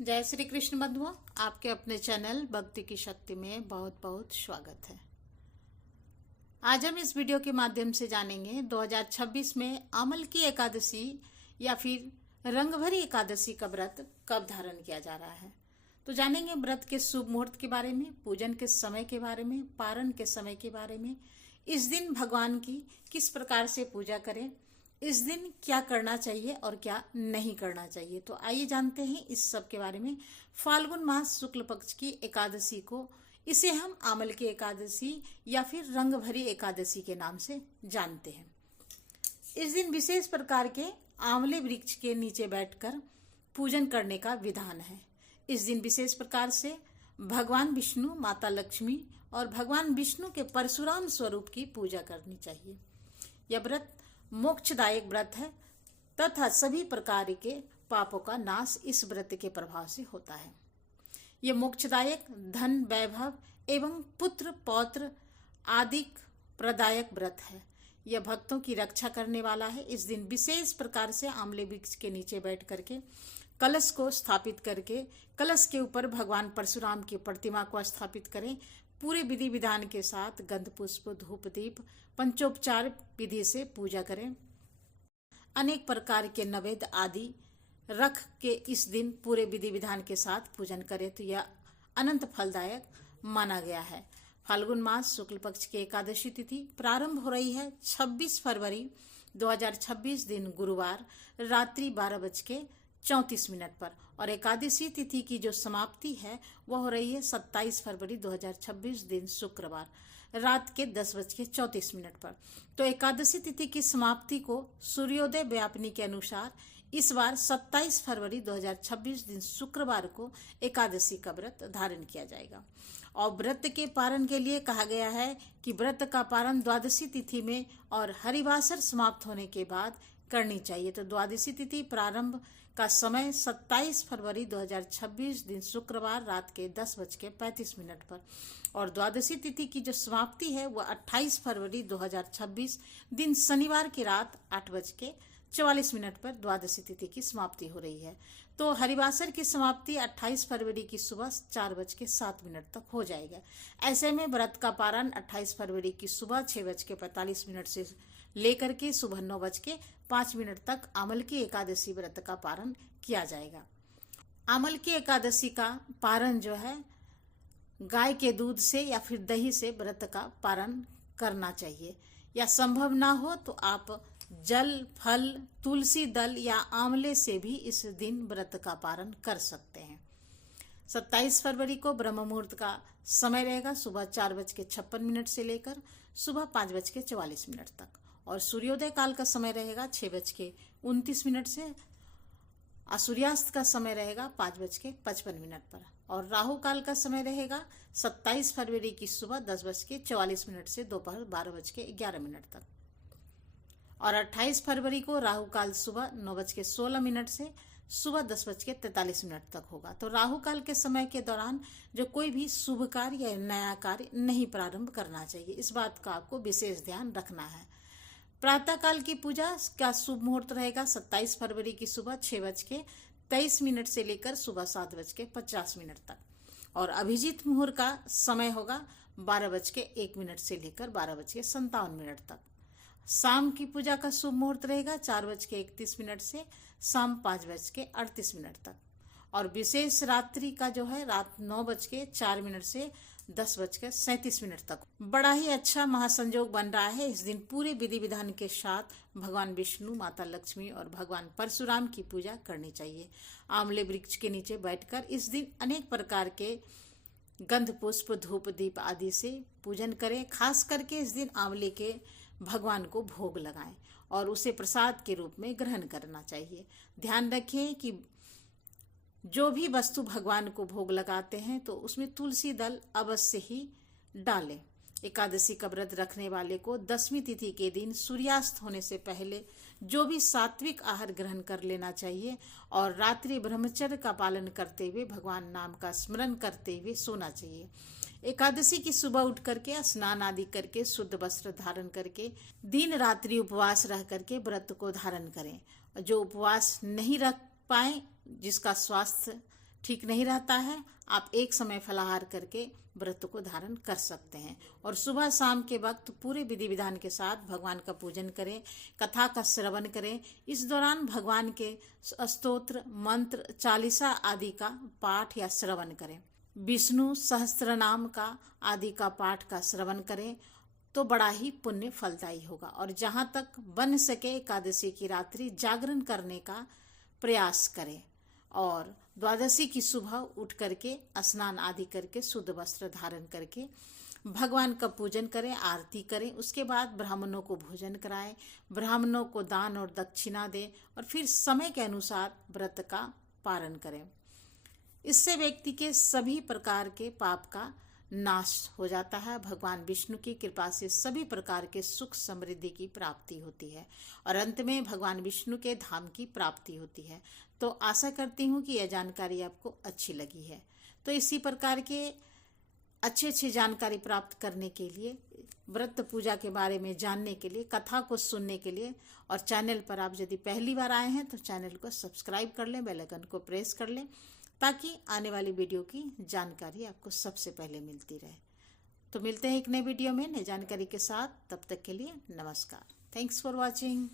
जय श्री कृष्ण बंधुओं, आपके अपने चैनल भक्ति की शक्ति में बहुत बहुत स्वागत है। आज हम इस वीडियो के माध्यम से जानेंगे 2026 में अमल की एकादशी या फिर रंगभरी एकादशी का व्रत कब धारण किया जा रहा है। तो जानेंगे व्रत के शुभ मुहूर्त के बारे में, पूजन के समय के बारे में, पारण के समय के बारे में, इस दिन भगवान की किस प्रकार से पूजा करें, इस दिन क्या करना चाहिए और क्या नहीं करना चाहिए। तो आइए जानते हैं इस सब के बारे में। फाल्गुन मास शुक्ल पक्ष की एकादशी को इसे हम आमल की एकादशी या फिर रंग भरी एकादशी के नाम से जानते हैं। इस दिन विशेष प्रकार के आंवले वृक्ष के नीचे बैठकर पूजन करने का विधान है। इस दिन विशेष प्रकार से भगवान विष्णु, माता लक्ष्मी और भगवान विष्णु के परशुराम स्वरूप की पूजा करनी चाहिए। यह व्रत मोक्षदायक व्रत है तथा सभी प्रकार के पापों का नाश इस व्रत के प्रभाव से होता है। यह मोक्षदायक, धन, वैभव एवं पुत्र पौत्र आदि प्रदायक व्रत है। यह भक्तों की रक्षा करने वाला है। इस दिन विशेष प्रकार से आंवले वृक्ष के नीचे बैठ करके कलश को स्थापित करके कलश के ऊपर भगवान परशुराम की प्रतिमा को स्थापित करें। पूरे विधि विधान के साथ गंध पुष्प धूप दीप पंचोपचार विधि से पूजा करें। अनेक प्रकार के नैवेद्य आदि रख के इस दिन पूरे विधि विधान के साथ पूजन करें तो यह अनंत फलदायक माना गया है। फाल्गुन मास शुक्ल पक्ष की एकादशी तिथि प्रारंभ हो रही है 26 फरवरी 2026 दिन गुरुवार रात्रि 12:34 पर और एकादशी तिथि की जो समाप्ति है वह हो रही है 27 फरवरी 2026 दिन शुक्रवार रात के 10:34 पर। तो एकादशी तिथि की समाप्ति को सूर्योदय व्यापनी के अनुसार इस बार 27 फरवरी 2026 दिन शुक्रवार को एकादशी का व्रत धारण किया जाएगा। और व्रत के पारण के लिए कहा गया है कि व्रत का पारण द्वादशी तिथि में और हरिवासर समाप्त होने के बाद करनी चाहिए। तो द्वादशी तिथि प्रारंभ का समय 27 फरवरी 2026 दिन शुक्रवार रात के 10:35 पर और द्वादशी तिथि की जो समाप्ति है वह 28 फरवरी 2026 दिन शनिवार की रात 8:44 पर द्वादशी तिथि की समाप्ति हो रही है। तो हरिवासर की समाप्ति 28 फरवरी की सुबह 4:07 तक हो जाएगा। ऐसे में व्रत का पारण 28 फरवरी की सुबह 6:45 से लेकर के सुबह 9:05 तक अमल की एकादशी व्रत का पारण किया जाएगा। अमल की एकादशी का पारण जो है गाय के दूध से या फिर दही से व्रत का पारण करना चाहिए, या संभव ना हो तो आप जल, फल, तुलसी दल या आंवले से भी इस दिन व्रत का पारण कर सकते हैं। 27 फरवरी को ब्रह्म मुहूर्त का समय रहेगा सुबह 4:56 से लेकर सुबह 5:44 तक और सूर्योदय काल का समय रहेगा 6:29 से और सूर्यास्त का समय रहेगा 5:55 पर और राहु काल का समय रहेगा 27 फरवरी की सुबह 10:44 से दोपहर 12:11 तक और 28 फरवरी को राहु काल सुबह 9:16 से सुबह 10:43 तक होगा। तो राहु काल के समय के दौरान जो कोई भी शुभ कार्य या नया कार्य नहीं प्रारंभ करना चाहिए, इस बात का आपको विशेष ध्यान रखना है। प्रातः काल की पूजा का शुभ मुहूर्त रहेगा 27 फरवरी की सुबह 6:23 से लेकर सुबह 7:50 तक और अभिजीत मुहूर्त का समय होगा 12:01 से लेकर 12:57 तक। शाम की पूजा का शुभ मुहूर्त रहेगा 4:31 से शाम 5:38 तक और विशेष रात्रि का जो है रात 9:04 से 10:37 तक। बड़ा ही अच्छा महासंयोग बन रहा है। इस दिन पूरे विधि विधान के साथ भगवान विष्णु, माता लक्ष्मी और भगवान परशुराम की पूजा करनी चाहिए। आंवले वृक्ष के नीचे बैठकर इस दिन अनेक प्रकार के गंध पुष्प धूप दीप आदि से पूजन करें। खास करके इस दिन आंवले के भगवान को भोग लगाएं और उसे प्रसाद के रूप में ग्रहण करना चाहिए। ध्यान रखें कि जो भी वस्तु भगवान को भोग लगाते हैं तो उसमें तुलसी दल अवश्य ही डालें। एकादशी का व्रत रखने वाले को 10वीं तिथि के दिन सूर्यास्त होने से पहले जो भी सात्विक आहार ग्रहण कर लेना चाहिए और रात्रि ब्रह्मचर्य का पालन करते हुए भगवान नाम का स्मरण करते हुए सोना चाहिए। एकादशी की सुबह उठ करके स्नान आदि करके शुद्ध वस्त्र धारण करके दिन रात्रि उपवास रह करके व्रत को धारण करें। जो उपवास नहीं रख पाए, जिसका स्वास्थ्य ठीक नहीं रहता है, आप एक समय फलाहार करके व्रत को धारण कर सकते हैं। और सुबह शाम के वक्त पूरे विधि विधान के साथ भगवान का पूजन करें, कथा का श्रवण करें। इस दौरान भगवान के स्तोत्र, मंत्र, चालीसा आदि का पाठ या श्रवण करें। विष्णु सहस्त्र नाम का आदि का पाठ का श्रवण करें तो बड़ा ही पुण्य फलदायी होगा। और जहाँ तक बन सके एकादशी की रात्रि जागरण करने का प्रयास करें और द्वादशी की सुबह उठ करके स्नान आदि करके शुद्ध वस्त्र धारण करके भगवान का पूजन करें, आरती करें। उसके बाद ब्राह्मणों को भोजन कराएं, ब्राह्मणों को दान और दक्षिणा दें और फिर समय के अनुसार व्रत का पारण करें। इससे व्यक्ति के सभी प्रकार के पाप का नाश हो जाता है। भगवान विष्णु की कृपा से सभी प्रकार के सुख समृद्धि की प्राप्ति होती है और अंत में भगवान विष्णु के धाम की प्राप्ति होती है। तो आशा करती हूँ कि यह जानकारी आपको अच्छी लगी है। तो इसी प्रकार के अच्छी जानकारी प्राप्त करने के लिए, व्रत पूजा के बारे में जानने के लिए, कथा को सुनने के लिए और चैनल पर आप यदि पहली बार आए हैं तो चैनल को सब्सक्राइब कर लें, बेल आइकन को प्रेस कर लें ताकि आने वाली वीडियो की जानकारी आपको सबसे पहले मिलती रहे। तो मिलते हैं एक नए वीडियो में नई जानकारी के साथ। तब तक के लिए नमस्कार। Thanks for watching.